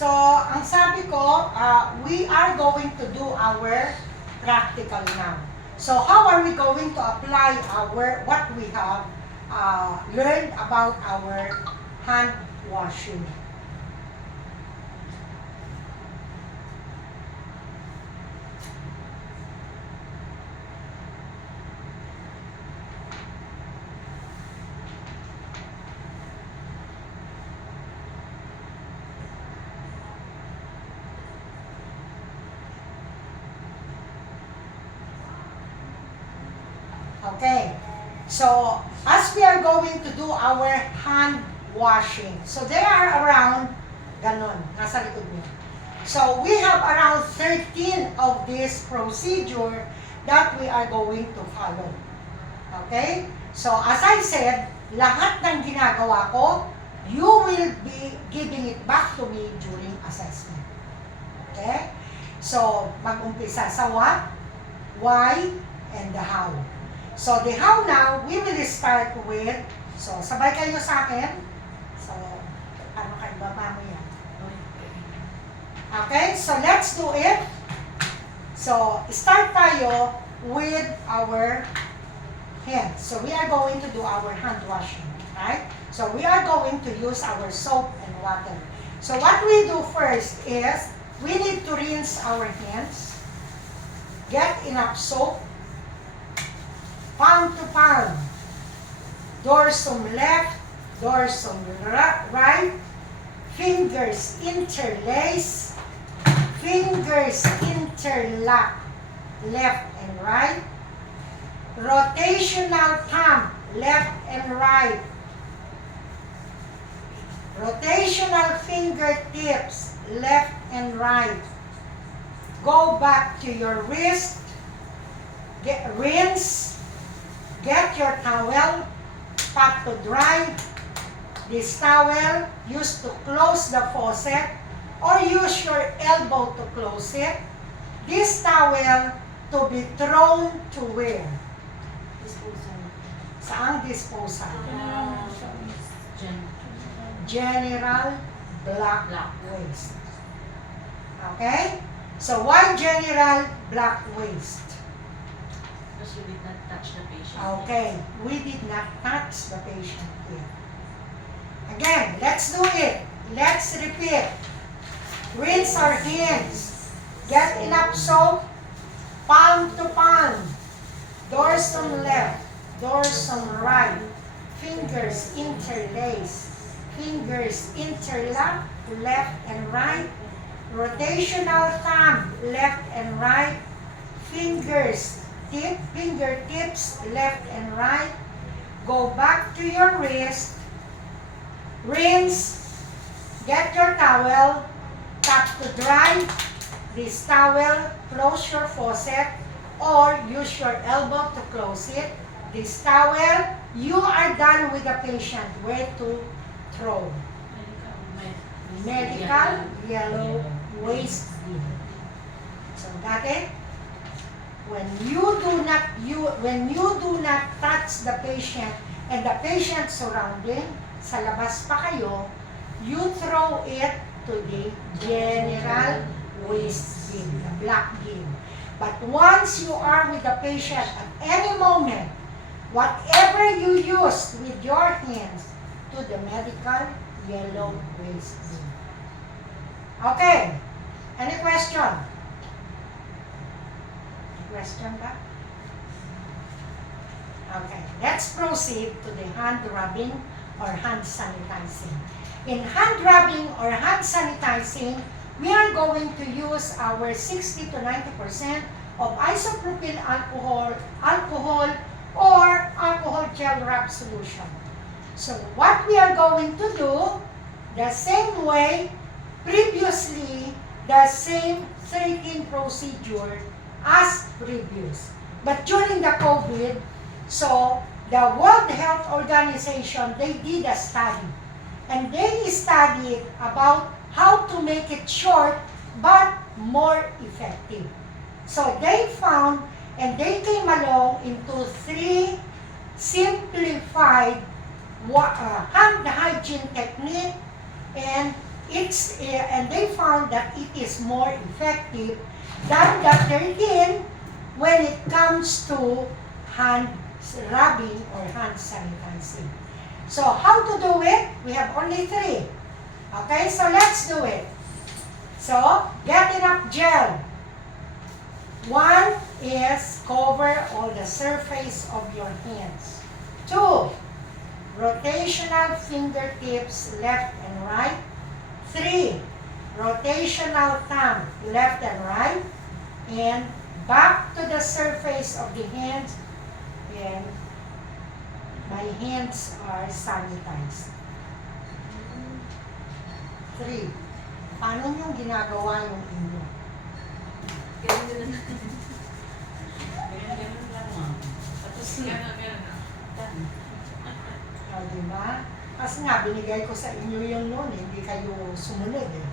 So, ang sabi ko, we are going to do our practical now. So, how are we going to apply what we have learned about our hand washing? Okay, so as we are going to do our hand washing, so there are around, ganon, nasa likod mo. So we have around 13 of this procedure that we are going to follow. Okay, so as I said, lahat ng ginagawa ko, you will be giving it back to me during assessment. Okay, so mag-umpisa sa what, why, and the how. So, the how now, we will start with, so, sabay kayo sa akin. So, ano kayo, baba mo yan. Okay, so let's do it. So, start tayo with our hands. So, we are going to do our hand washing, right? So, we are going to use our soap and water. So, what we do first is, we need to rinse our hands, get enough soap, palm to palm, dorsum left, dorsum right, fingers interlace, fingers interlock, left and right, rotational thumb, left and right, rotational fingertips, left and right, go back to your wrist, rinse, get your towel, pat to dry. This towel, use to close the faucet or use your elbow to close it. This towel to be thrown to where? Disposal. Saan disposal? General black waste. Okay? So why general black waste? Because you did not touch the patient. Okay, we did not touch the patient here. Again, let's do it. Let's repeat. Rinse our hands. Get enough soap. Palm to palm. Dorsum left. Dorsum right. Fingers interlace. Fingers interlock. Left and right. Rotational thumb. Left and right. Fingertips, left and right. Go back to your wrist. Rinse. Get your towel. Tap to dry. This towel, close your faucet or use your elbow to close it. This towel, you are done with the patient. Where to throw? Medical yellow waste bin. So got it? When you do not touch the patient and the patient surrounding, sa labas pa kayo, you throw it to the general waste bin, the black bin. But once you are with the patient at any moment, whatever you use with your hands to the medical yellow waste bin. Okay. Any question? Question ba? Okay, let's proceed to the hand rubbing or hand sanitizing. In hand rubbing or hand sanitizing, we are going to use our 60 to 90% of isopropyl alcohol or alcohol gel wrap solution. So what we are going to do, the same way, previously, the same 13 procedure as previous. But during the COVID, so the World Health Organization, they did a study. And they studied about how to make it short but more effective. So they found and they came along into 3 simplified hand hygiene technique and and they found that it is more effective than the 13 when it comes to hand rubbing or hand sanitizing. So how to do it? We have only 3. Okay, so let's do it. So, get enough gel. 1 is cover all the surface of your hands. 2, rotational fingertips left and right. 3, rotational thumb left and right. And back to the surface of the hands. And my hands are sanitized. 3. Paano yung ginagawa yung inyo? Ganun lang. Ganun lang, ma'am. Tapos ganun. O, diba? Kasi nga, binigay ko sa inyo yung noon, hindi kayo sumunod eh.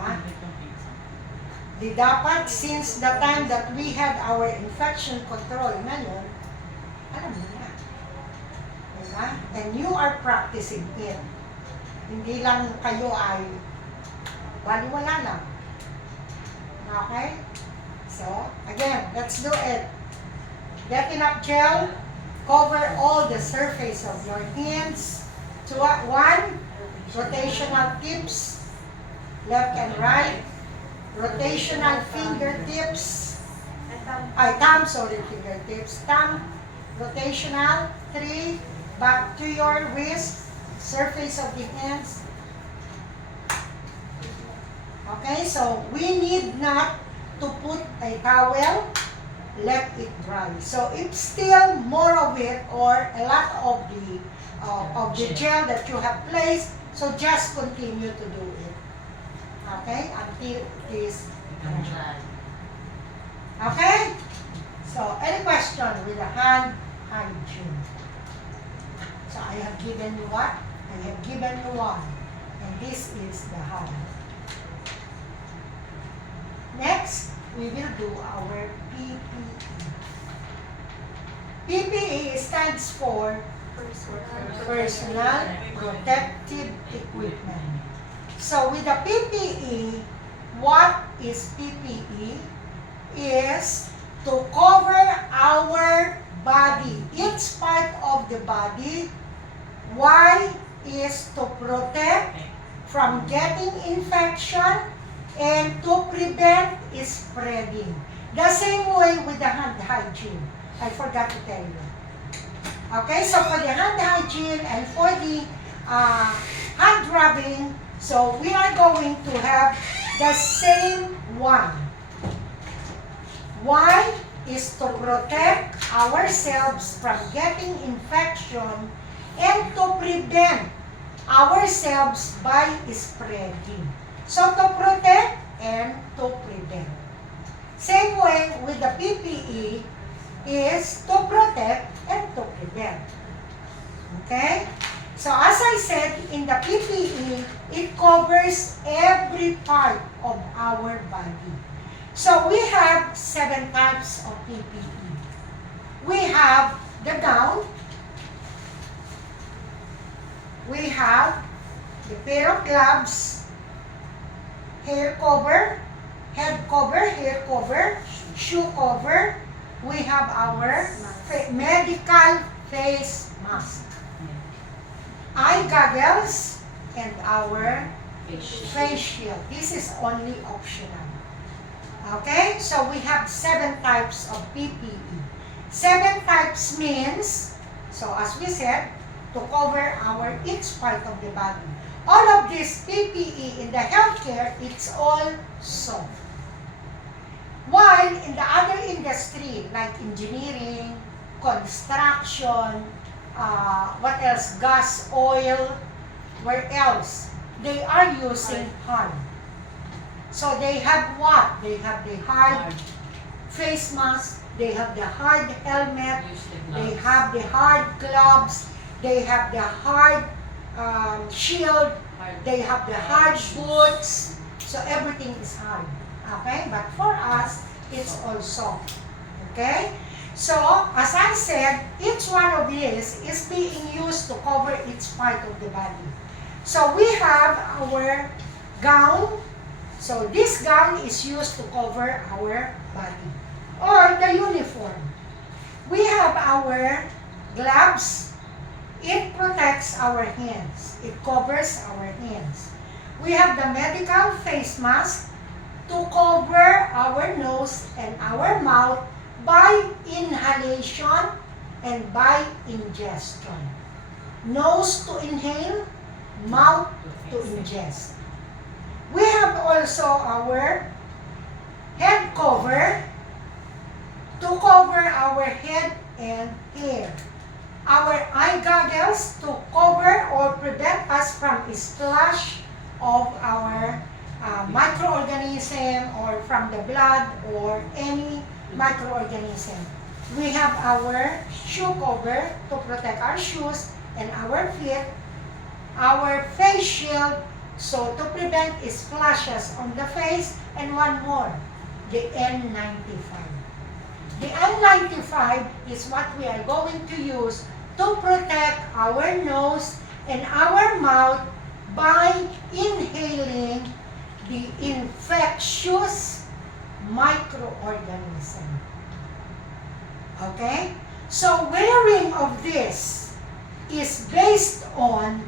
Ha? Di dapat, since the time that we had our infection control ngayon, alam mo na. Diba? And you are practicing it. Hindi lang kayo ay baliwala lang. Okay? So, again, let's do it. Get enough gel. Cover all the surface of your hands. 1, rotational tips, left and right. Rotational fingertips. Fingertips. Thumb, rotational. 3, back to your wrist. Surface of the hands. Okay, so we need not to put a towel, let it dry. So if still more of it or a lot of the gel that you have placed, so just continue to do it. Okay, until it is dry. Okay? So any question with the hand hygiene? So I have given you what? I have given you 1. And this is the hand. Next, we will do our PPE. PPE stands for Personal Protective Equipment. So with the PPE, what is PPE? Is to cover our body, each part of the body. Why? Is to protect from getting infection and to prevent spreading. The same way with the hand hygiene. I forgot to tell you. Okay, so for the hand hygiene and for the hand rubbing, so we are going to have the same one. Why? Is to protect ourselves from getting infection and to prevent ourselves by spreading. So to protect and to prevent. Same way with the PPE is to protect and to prevent. Okay? So as I said, in the PPE, it covers every part of our body. So we have 7 types of PPE. We have the gown. We have the pair of gloves, hair cover, head cover, hair cover, shoe cover. We have our medical face mask, eye goggles, and our face shield. This is only optional. Okay, so we have 7 types of PPE. 7 types means, so as we said, to cover our each part of the body. All of this PPE in the healthcare, it's all soft. While in the other industry, like engineering, construction, what else, gas, oil, where else? They are using hard. So they have what? They have the hard face mask, they have the hard helmet, they have the hard gloves, they have the hard shield, they have the hard boots. So everything is hard. Okay? But for us, it's all soft. Okay? So, as I said, each one of these is being used to cover each part of the body. So we have our gown. So this gown is used to cover our body. Or the uniform. We have our gloves. It protects our hands. It covers our hands. We have the medical face mask to cover our nose and our mouth by inhalation and by ingestion. Nose to inhale, mouth to ingest. We have also our head cover to cover our head and hair. Our eye goggles to cover or prevent us from a splash of our microorganism or from the blood or any microorganism. We have our shoe cover to protect our shoes and our feet. Our face shield, so to prevent splashes on the face. And one more, the N95. The N95 is what we are going to use to protect our nose and our mouth by inhaling the infectious microorganism. Okay? So wearing of this is based on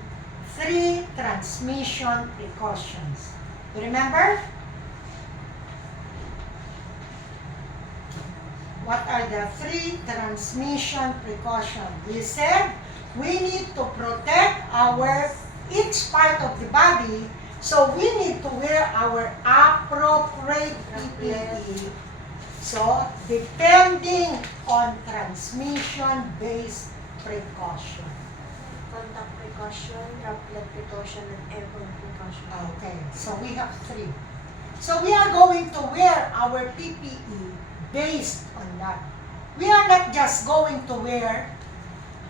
3 transmission precautions. You remember? What are the 3 transmission precautions? We said we need to protect each part of the body, so we need to wear our appropriate PPE. So, depending on transmission-based precaution. Contact precaution, droplet precaution, and airborne precaution. Okay, so we have 3. So we are going to wear our PPE based on that. We are not just going to wear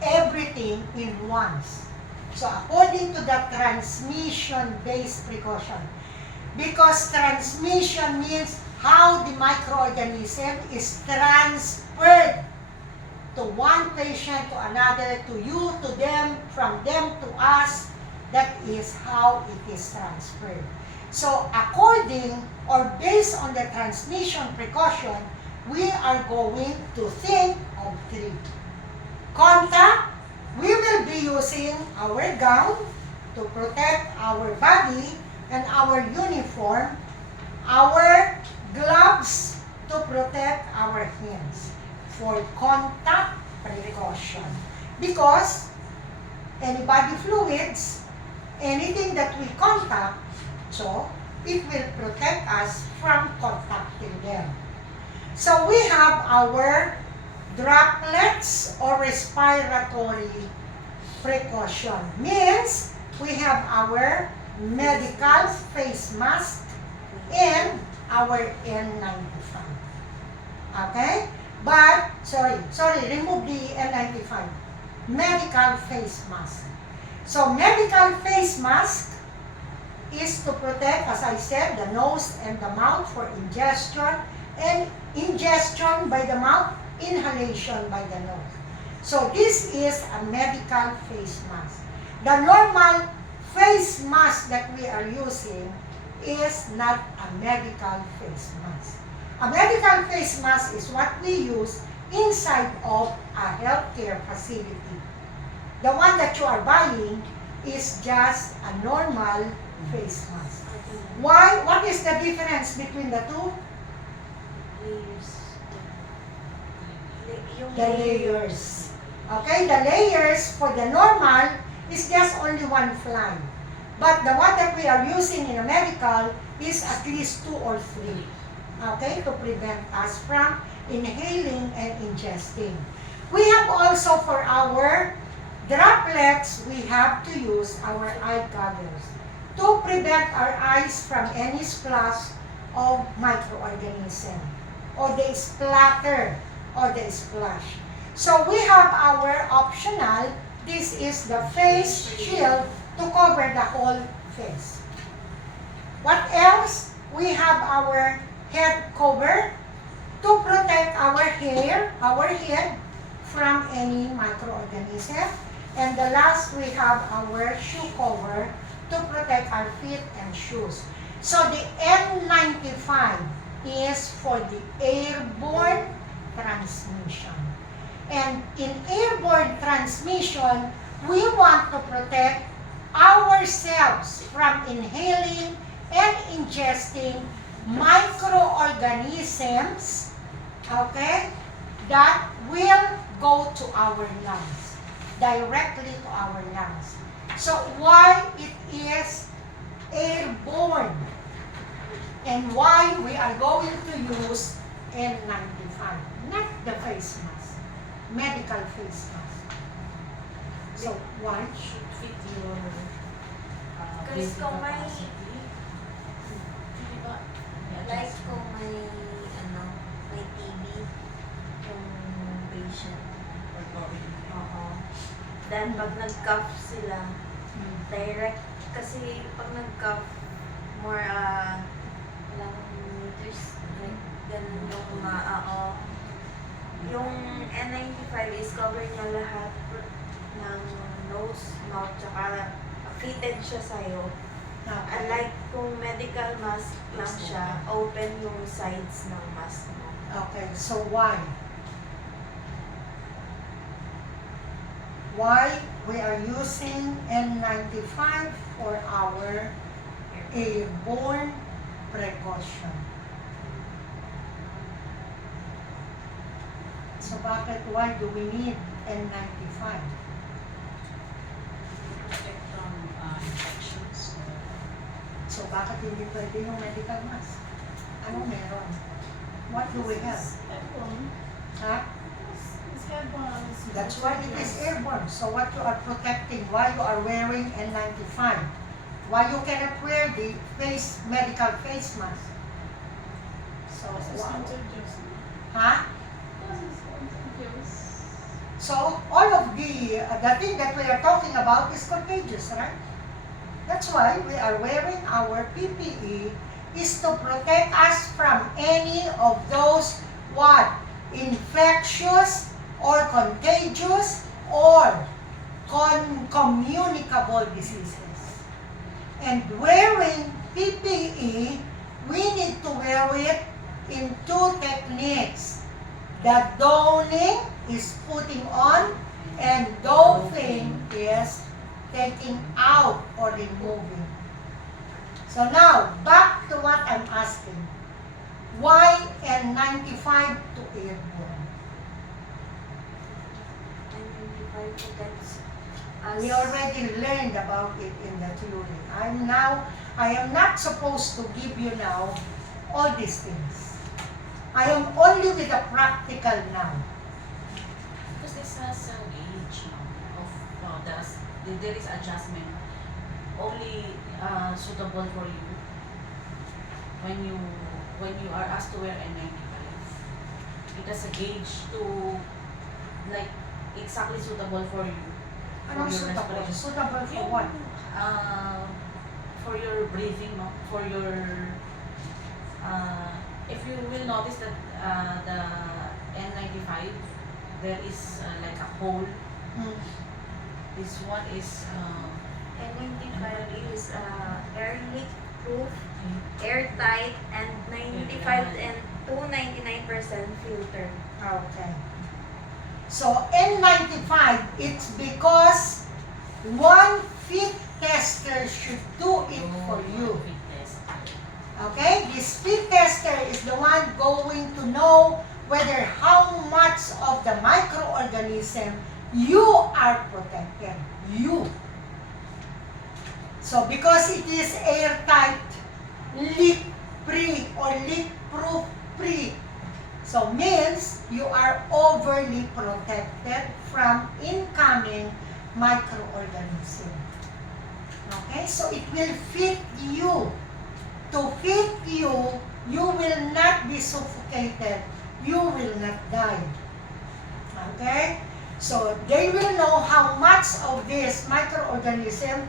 everything in once. So according to the transmission-based precaution, because transmission means how the microorganism is transferred to one patient to another, to you, to them, from them to us. That is how it is transferred. So according or based on the transmission precaution, we are going to think of 3. Contact, we will be using our gown to protect our body and our uniform, our gloves to protect our hands for contact precaution. Because any body fluids, anything that we contact, so it will protect us from contacting them. So we have our droplets or respiratory precaution. Means we have our medical face mask and our N95. Okay? But, remove the N95. Medical face mask. So medical face mask is to protect, as I said, the nose and the mouth for ingestion, and ingestion by the mouth, inhalation by the nose. So this is a medical face mask. The normal face mask that we are using is not a medical face mask. A medical face mask is what we use inside of a healthcare facility. The one that you are buying is just a normal face mask. Why? What is the difference between the two? Layers. The layers. Okay, the layers for the normal is just only 1 fly. But the one that we are using in a medical is at least 2 or 3. Okay, to prevent us from inhaling and ingesting. We have also for our droplets, we have to use our eye goggles to prevent our eyes from any splash of microorganism or the splatter or the splash. So we have our optional, this is the face shield to cover the whole face. What else? We have our head cover to protect our hair, our head from any microorganism. And the last, we have our shoe cover to protect our feet and shoes. So the N95 is for the airborne transmission. And in airborne transmission, we want to protect ourselves from inhaling and ingesting microorganisms, okay, that will go to our lungs, directly to our lungs. So why it is airborne and why we are going to use N95, not the face mask, medical face mask. So why? Should fit your Kasi basic kung may, capacity. Di ba? like kung may, may TB, yung patient. Oo. Then, pag nag-cough sila, direct, kasi pag nag-cough, more, ilang meters, like, ganun yung yung N95 is cover niya lahat ng nose, mouth, tsaka fitted siya sa'yo. Okay. Unlike kung medical mask lang siya, open yung sides ng mask mo. Okay, so why? Why we are using N95 for our airborne precaution? So bakit, why do we need N95? Protect from infections. So bakit hindi pwede yung medical mask? Ano meron? What do we have? Airborne. Ha? It's airborne. That's why it is airborne. So what you are protecting, why you are wearing N95? Why you cannot wear the medical face mask? So, It's wow. contagious. Ha? It's contagious. So all of the thing that we are talking about is contagious, right? That's why we are wearing our PPE is to protect us from any of those what? Infectious or contagious or communicable diseases. And wearing PPE, we need to wear it in two techniques. The donning is putting on and doffing is taking out or removing. So now, back to what I'm asking. Why N95 to airborne? N95 protects us. We already learned about it in the theory. I am not supposed to give you now all these things. I am only with the practical now. Because this has an age of there is adjustment only suitable for you when you are asked to wear N95. It has a gauge to like exactly suitable for you. Anong For your suitable? respiration. Suitable for what? For your breathing, no? For your if you will notice that the N95 there is like a hole. Hmm. This one is N95 is air leak proof, airtight, and 95 and 299% filter. Okay. So N95, it's because one fit tester should do it for you. Okay? This fit tester is the one going to know whether how much of the microorganism you are protected. You. So because it is airtight, leak-free or leak-proof free, so means you are overly protected from incoming microorganism. Okay? So it will fit you. To fit you, you will not be suffocated. You will not die. Okay? So they will know how much of this microorganism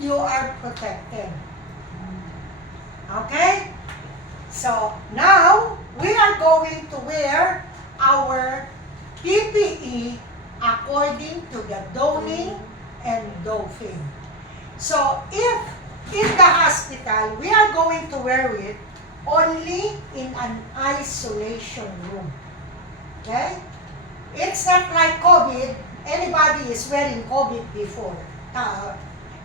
you are protected. Okay? So now we are going to wear our PPE according to the donning and doffing. So if in the hospital, we are going to wear it only in an isolation room. Okay? It's not like COVID. Anybody is wearing COVID before.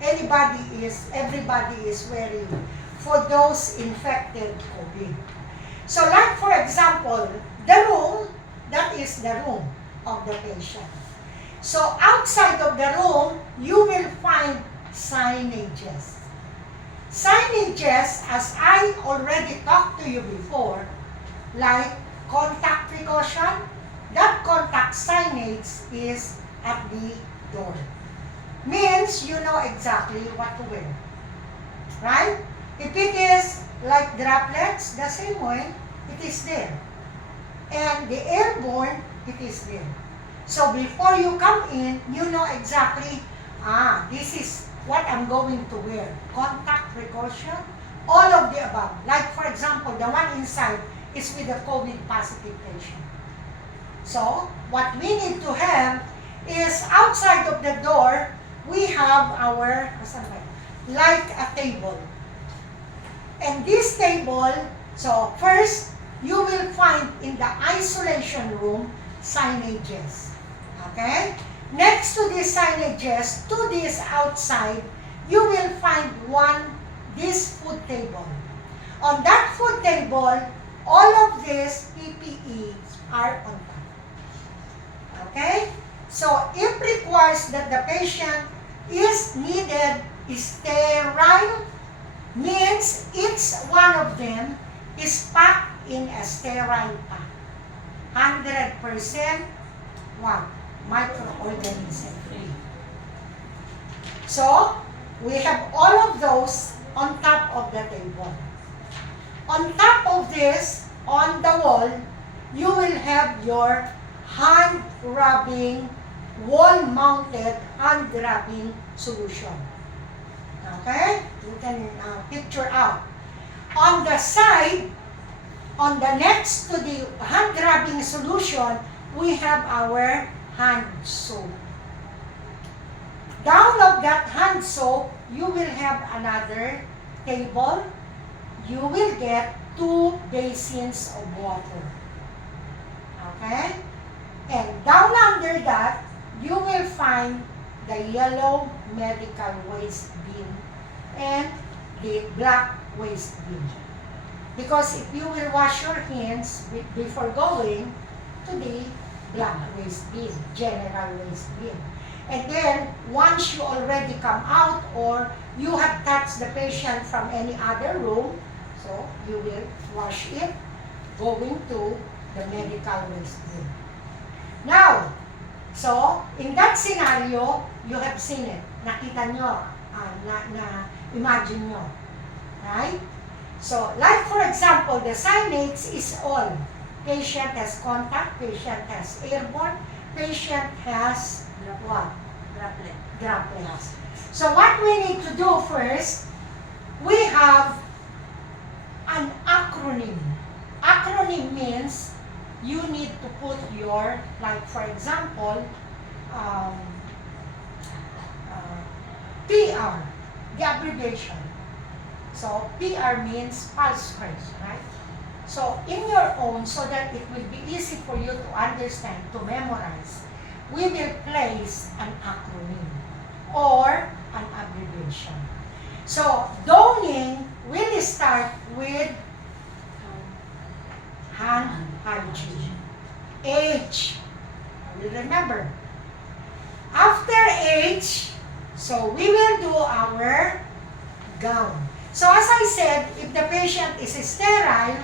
Everybody is wearing for those infected COVID. So like for example, the room, that is the room of the patient. So outside of the room, you will find signages. Signages, as I already talked to you before, like contact precaution, that contact signage is at the door. Means you know exactly what to wear. Right? If it is like droplets, the same way, it is there. And the airborne, it is there. So before you come in, you know exactly, this is what I'm going to wear. Contact precaution, all of the above. Like for example, the one inside is with a COVID positive patient. So what we need to have is outside of the door, we have our, like a table. And this table, so first, you will find in the isolation room signages. Okay? Next to these signages, to this outside, you will find this food table. On that food table, all of these PPE are on top. Okay? So it requires that the patient is needed sterile, means each one of them is packed in a sterile pack. 100% what? Microorganism free. So, we have all of those on top of the table. On top of this, on the wall, you will have your hand rubbing, wall-mounted hand rubbing solution. Okay? You can picture out. On the side, on the next to the hand rubbing solution, we have our hand soap. Down of that hand soap, you will have another table. You will get 2 basins of water. Okay? And down under that, you will find the yellow medical waste bin and the black waste bin. Because if you will wash your hands before going to the black waste bin, general waste bin. And then, once you already come out or you have touched the patient from any other room, so you will wash it going to the medical waste bin. Now, so, in that scenario, you have seen it. Nakita nyo, imagine nyo. Right? So, like for example, the signage is all. Patient has contact, patient has airborne, patient has what? Droplets. So, what we need to do first, we have an acronym. Acronym means you need to put your, like for example, PR, the abbreviation. So, PR means pulse rate, right? So, in your own, so that it will be easy for you to understand, to memorize, we will place an acronym or an abbreviation. So, donning will start with hand hygiene. H, I will remember. After H, so we will do our gown. So as I said, if the patient is sterile,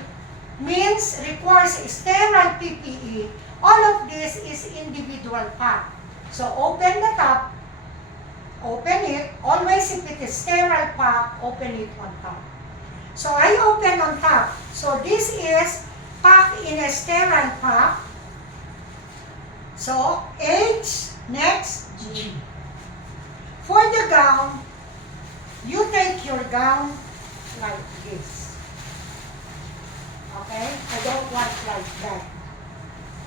means requires sterile PPE, all of this is individual pack. So open the top, open it, always if it is sterile pack, open it on top. So I open on top. So this is packed in a sterile pack. So H, next G. For the gown, you take your gown like this. Okay? I don't want like that.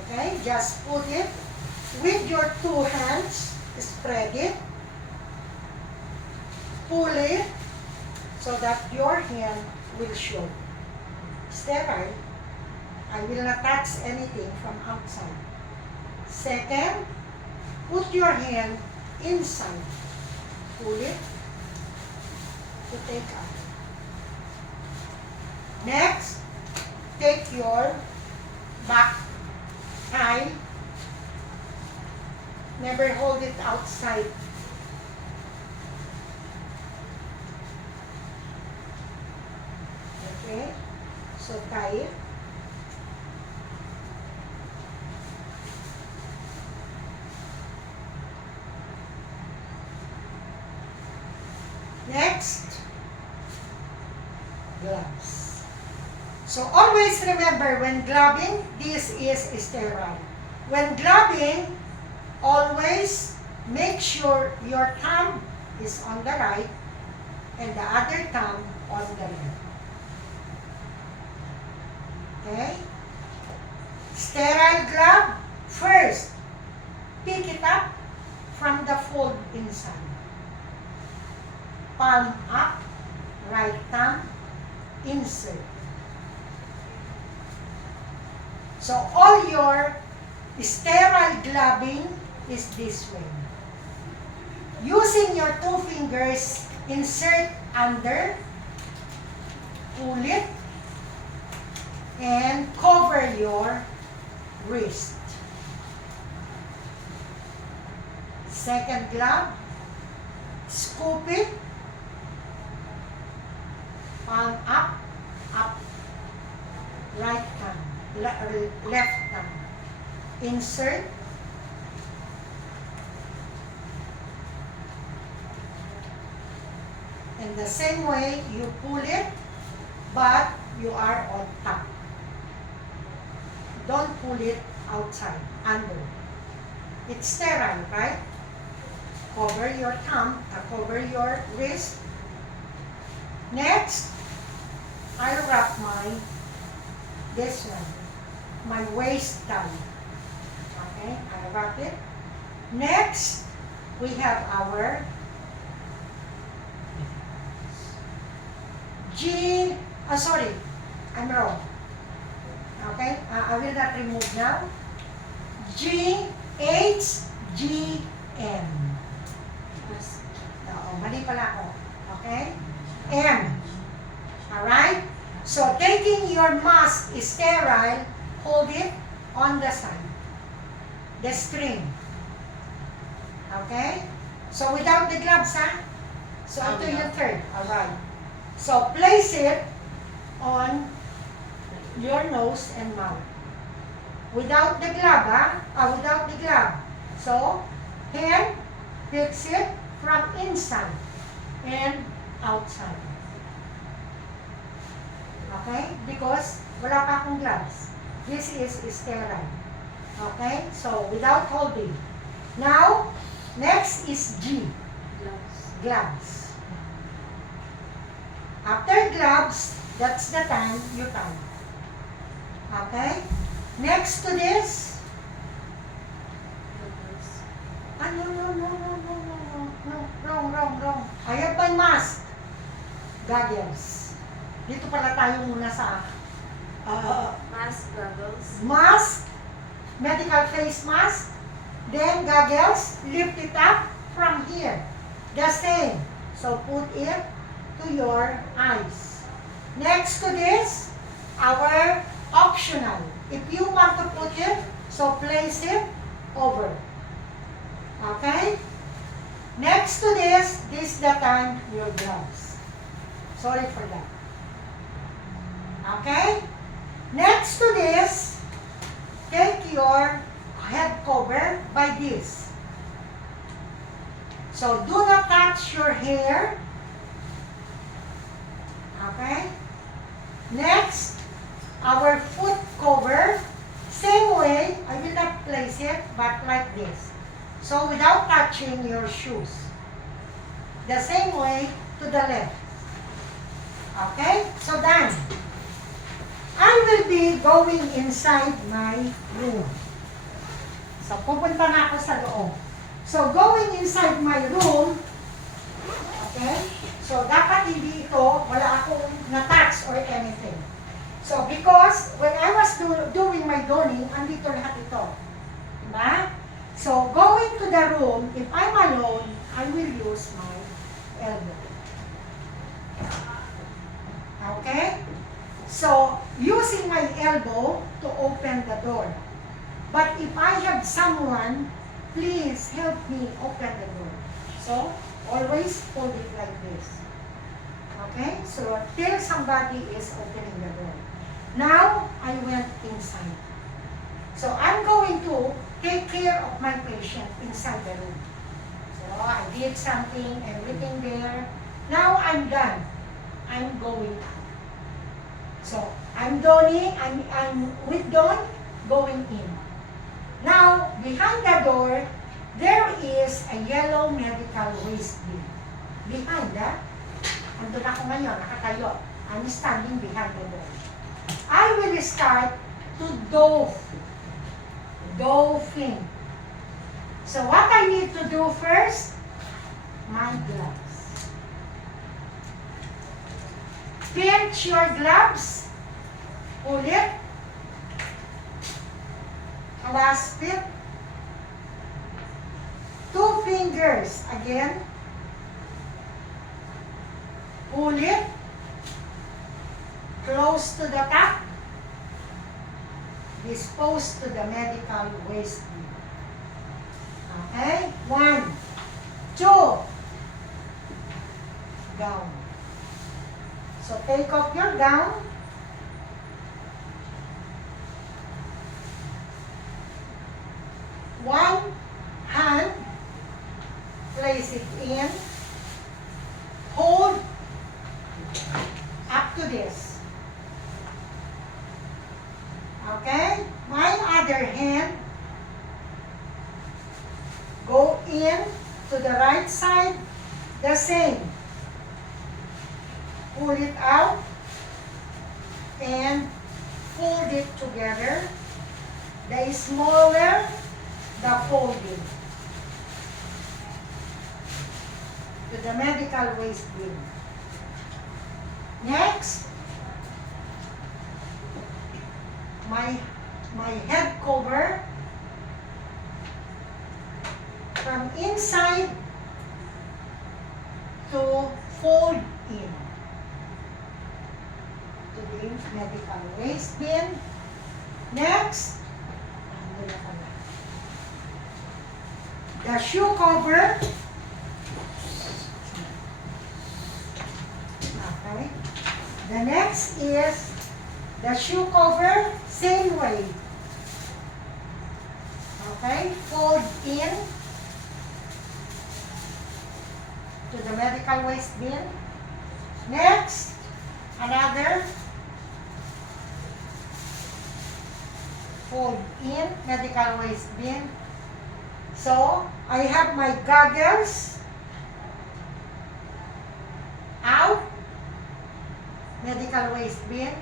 Okay? Just put it with your 2 hands, spread it. pull it so that your hand will show. Sterile. I will not touch anything from outside. Second, put your hand inside. Pull it to take out. Next, take your back tie. Never hold it outside. Okay, so tie it. Next, gloves. So always remember, when gloving, this is sterile. When gloving, always make sure your thumb is on the right and the other thumb on the left. Okay? Sterile glove, first, pick it up from the fold inside. Palm up, right thumb, insert. So all your sterile gloving is this way. Using your two fingers, insert under, pull it, and cover your wrist. Second glove, scoop it, palm up, right thumb, left thumb. Insert, and the same way you pull it, but you are on top. Don't pull it outside, under. It's sterile, right? Cover your thumb, cover your wrist. Next, I'll wrap this one, my waist tie. Okay, I'll wrap it. Next, we have our sorry, I'm wrong. Okay, I will not remove now. GHGM. Mali pala ako. Okay? M. Alright? So, taking your mask is sterile, hold it on the side. The string. Okay? So, without the gloves, ha? So, ito yung third. Alright. So, place it on your nose and mouth. Without the glove, ha? Without the glove. So, hand, fix it from inside and outside. Okay? Because wala pa akong gloves. This is sterile. Okay? So, without holding. Now, next is G. Gloves. After gloves, that's the time you tie. Okay? Next to this, wrong. I have my mask. Goggles. Dito pala tayo muna sa Mask, goggles. mask, medical face mask, then goggles, lift it up from here. The same. So put it to your eyes. Next to this, our optional. If you want to put it, so place it over. Okay? Next to this is the time your gloves. Sorry for that. Okay? Next to this, take your head cover by this. So do not touch your hair. Okay? Next, our foot cover. Same way, I will not place it, but like this. So without touching your shoes. The same way to the left. Okay? So done. I will be going inside my room. So pupunta na ako sa loob. So going inside my room, okay? So, dapat hindi ito, wala akong na-touch or anything. So, because when I was doing my donning, andito lahat ito. Diba? So, going to the room, if I'm alone, I will use my elbow. Okay? So, using my elbow to open the door. But if I have someone, please help me open the door. So, always hold it like this. Okay? So, till somebody is opening the door. Now, I went inside. So, I'm going to take care of my patient inside the room. So, I did something, everything there. Now, I'm done. I'm going out. So, I'm donning, I'm with Don, going in. Now, behind the door, there is a yellow medical waste bin. Behind that, andun ako ngayon, nakatayo. I'm standing behind the door. I will start to doving. So what I need to do first, my gloves. Pinch your gloves. Pull it. Clasp it. 2 fingers again. Pull it. Close to the top. Dispose to the medical waste bin. Okay? 1, 2. Down. So take off your gown. One hand, place it in, hold up to this. Okay? My other hand, go in to the right side, the same. Pull it out and fold it together. The smaller the folding to the medical waste bin. Next, my head cover from inside to fold in to the medical waste bin. Next, the shoe cover. Okay. The next is the shoe cover, same way. Okay. Fold in to the medical waste bin. Next, another. Fold in, medical waste bin. So, I have my goggles out, medical waste bin.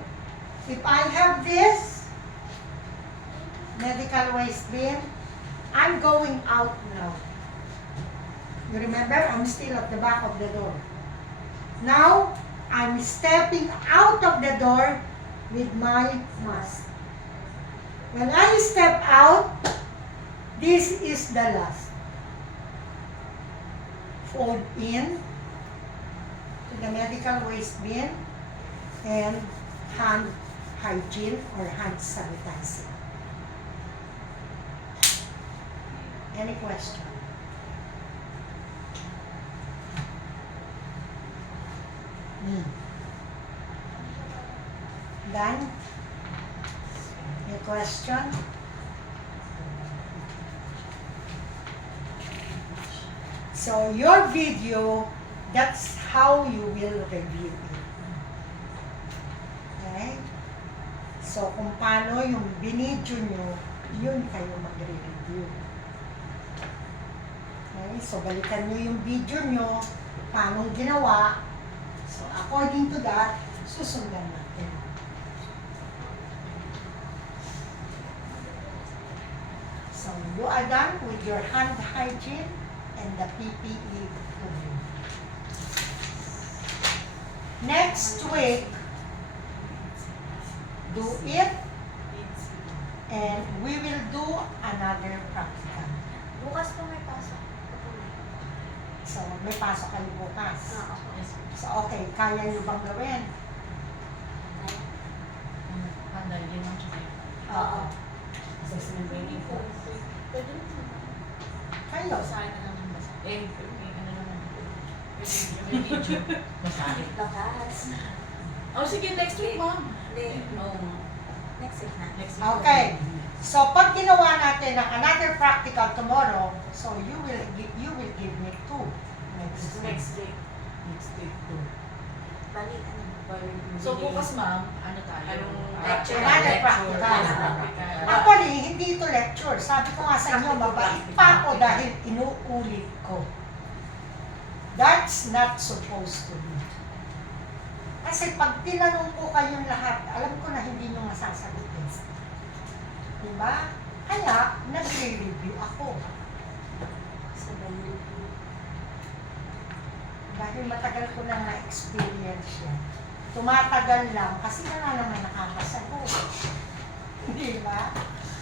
If I have this medical waste bin, I'm going out now. You remember, I'm still at the back of the door. Now, I'm stepping out of the door with my mask. When I step out, this is the last. Fold in to the medical waste bin and hand hygiene or hand sanitizing. Any question? Done? Any question? So your video, that's how you will review it. Okay? So kung paano yung binidyo nyo, yun kayo magre-review. Okay? So balikan nyo yung video nyo, paano ginawa. So according to that, susundan natin. So you are done with your hand hygiene and the PPE. Next week, do it, and we will do another practical. Bukas po may pasok. So, may pasok kayo bukas. Oo. Yes. So, okay, kaya nyo bang gawin? Handle yun ang chute. Oo. Assessment waiting po. Pwede mo. Kayo. Basahin na naman basa. Ano naman. Yung video. Basahin. Lakas. Oh, sige, next week, ma'am. Hindi. No. Next week na. Next week. Okay. So, pag ginawa natin ng another practical tomorrow, so you will give me 2 next week. Next week. Next week, too. Bali, ano? So, bukas, ma'am, ano tayo? Anong Lecture. Another practical. Actually, hindi ito lecture. Sabi ko nga sa inyo, mabait pa ako dahil inuulit ko. That's not supposed to be. Kasi pag tinanong ko kayong lahat, alam ko na hindi nyo masasagutin. Diba? Kaya, nagre-review ako. Sa bali. Dahil matagal ko na na-experience yan. Tumatagal lang kasi wala naman nakakasagot. Di ba?